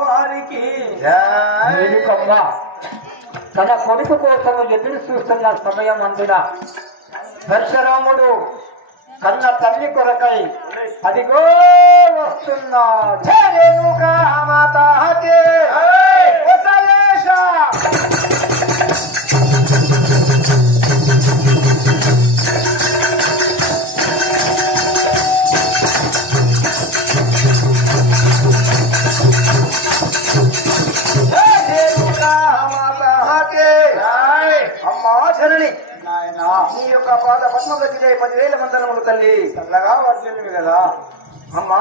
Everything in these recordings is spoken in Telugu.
వారికి తన కొడుకు కోసం ఎదురు చూస్తున్న సమయం అందున పరశురాముడు కన్న తల్లి కొరకై అదిగో వస్తున్నా అమ్మా జనని నాయన నీ యొక్క పాద పద్మగతిదే 10,000 మందనములు తల్లి చల్లగా వర్జలివి కదా అమ్మా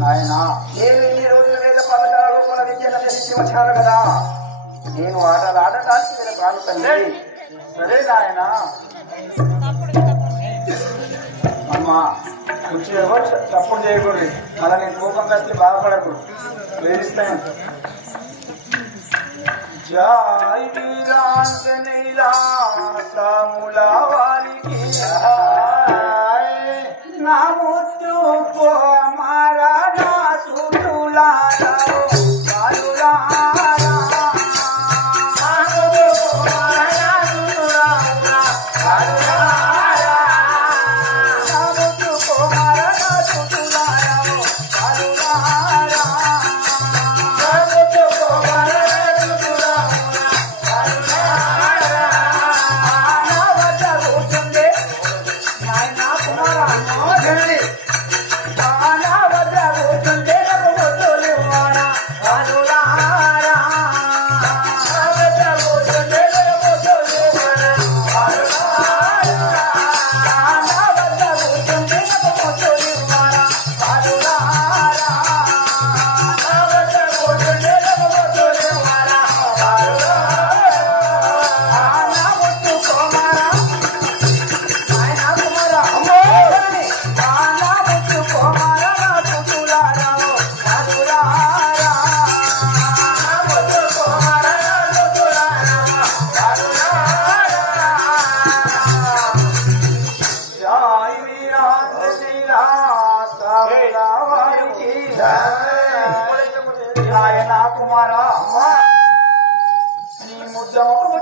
నాయన నేను ఈ రోజుల వేద పథకాల లోపల విద్యను అభ్యసించి వచ్చాను కదా నేను ఆటలు ఆడటానికి నేను కాను తల్లి సరే నాయన అమ్మా కొంచెం ఎవరు తప్పుడు చేయకూడదు అలా నేను కోపం కట్టి బాధపడకూడదు వేధిస్తాను జై వీరాంజనేయుల వారికి నా ముద్దు మారా నా సుతులారా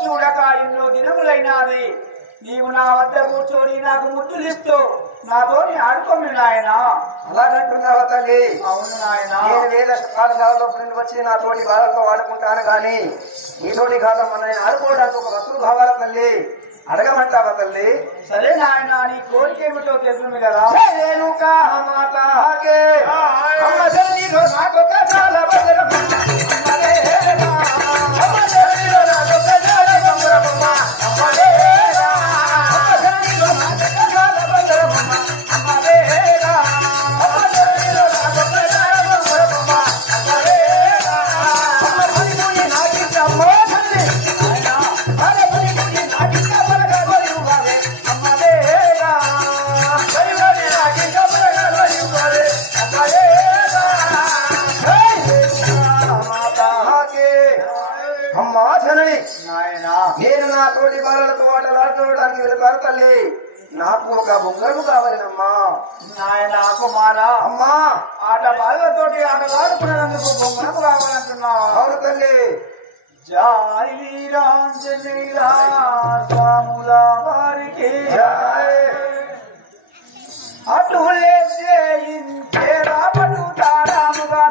చూడకాయంలో నీవు నా వద్ద కూర్చొని నాకు ముద్దులిస్తూ నాతోని ఆడుకోమి నాయన అలాగంటున్నావా తల్లి అవును నాయన నేను వేద పాఠశాలలో వచ్చి నా తోటి బాధలతో ఆడుకుంటాను గాని నీతోటి కాదు మన ఆడుకోవడానికి ఒక వస్తువు కావాలా తల్లి అడగమంటావా తల్లి సరే నాయన నీ కోరిక ఏమిటో తెలుసు కదా నేను నా తోటి బాలలతో ఆటలాడుకోవడానికి వెళతాను తల్లి నాకు ఒక బొంగరు కావాలమ్మా నాయన కుమారా అమ్మా ఆట బాలతోటి ఆటలాడుకున్నందుకు బొంగరం కావాలంటున్నావు అవును తల్లి జై వీరాంజనేయుల వారికి అటులే జయించేరా పట్టుతారాముగా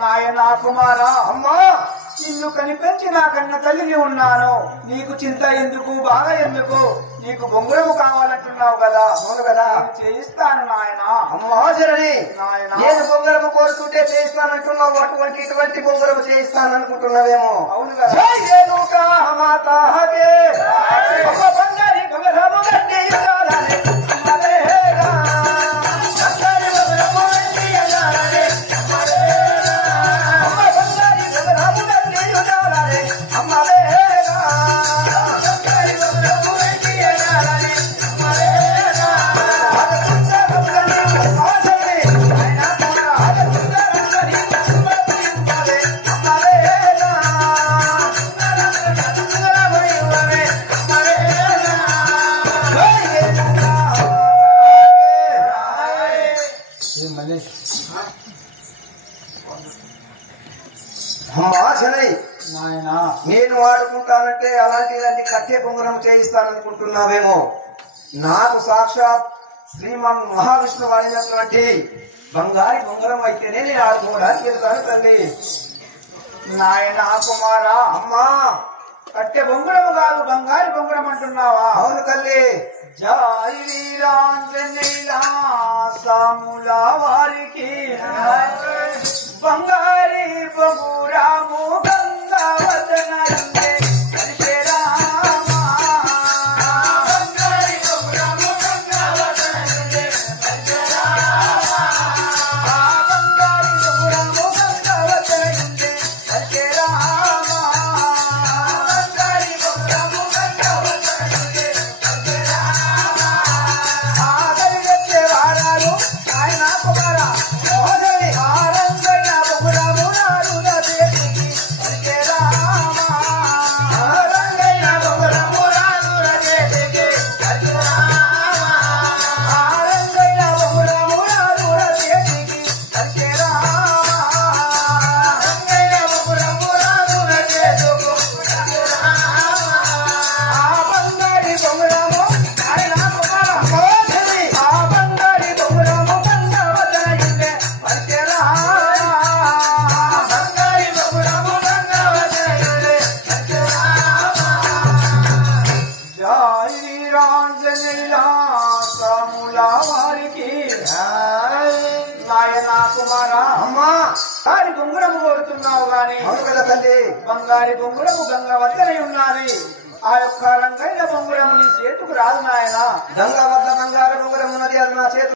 నాయనా కుమారా అమ్మా నిన్ను కనిపించి నా కన్న తల్లిని ఉన్నాను. నీకు చింత ఎందుకు, బాగా ఎందుకు? నీకు బొంగురము కావాలంటున్నావు కదా, అవును కదా, చేయిస్తాను నాయన. అమ్మా జనని నాయన నేను బొంగరము కోరుతుంటే చేయిస్తానంటున్నావు, అటువంటి ఇటువంటి బొంగరము చేయిస్తాననుకుంటున్నావేమో. అవును కదా. జై రేణుకా మాతాకే అమ్మ బంగారి బొంగరము గట్టి యుగాలనే అమ్మలేగా బంగారి బొంగరము గట్టి యుగాలనే అమ్మలేగా అమ్మ బంగారి బొంగరము గట్టి యుగాలనే అమ్మలేగా బంగారి బొంగరము గట్టి యుగాలనే అమ్మలేగా నాయన నేను వాడుకుంటానంటే అలాంటి కట్టె పొంగరం చేయిస్తాననుకుంటున్నావేమో. నాకు సాక్షాత్ శ్రీమన్ మహావిష్ణు వాడినటువంటి బంగారి పొంగరం అయితేనే నేను ఆడుకోవడానికి వెళ్తాను తల్లి. నాయన కుమారా అమ్మా కట్టె బొంగురము కాదు బంగారు బొంగురం అంటున్నావా? అవును తల్లి. జై వీరాంజనేయులా సాముల వారికి బంగారి బొంగురము గంగావదనందే హరికే రామా. బంగారి బొంగురము గంగావదనందే హరికే రామా. బంగారి బొంగురము గంగావదనందే హరికే రామా. బంగారి బొంగురము గంగావదనందే హరికే రామా. ఆదరి వచ్చే వారాలు ఆయన కుమారా మోదరి ఆరంగైన బొంగురము నారుద దేవికి హరికే రామా. ఆరంగైన బొంగురము నారుద దేవికి హరికే రామా. ఆరంగైన బొంగురము నారుద దేవికి హరికే రామా. ఆరంగైన బొంగురము నారుద దేవికి హరికే రామా. ఆ బంగారి బొంగురము ఆయన కుమారా మోదరి ఆ బంగారి బొంగురము గంగావదనయుండే హరికే రామా. బంగారి బొంగురము గంగావదనయుండే హరికే రామా. జై వీరాంజనేయులా సాముల వారికి నాయనా కుమారా అమ్మా దాని బొంగురము కోరుతున్నావు గాని అవును కదా తల్లి. బంగారి బొంగురము గంగవద్దనై ఉన్నది. ఆ యొక్క రంగైన బొంగురము నీ చేతుకు రాదు నాయన. గంగా వద్ద బంగారు బొంగరం ఉన్నది, అది నా చేతి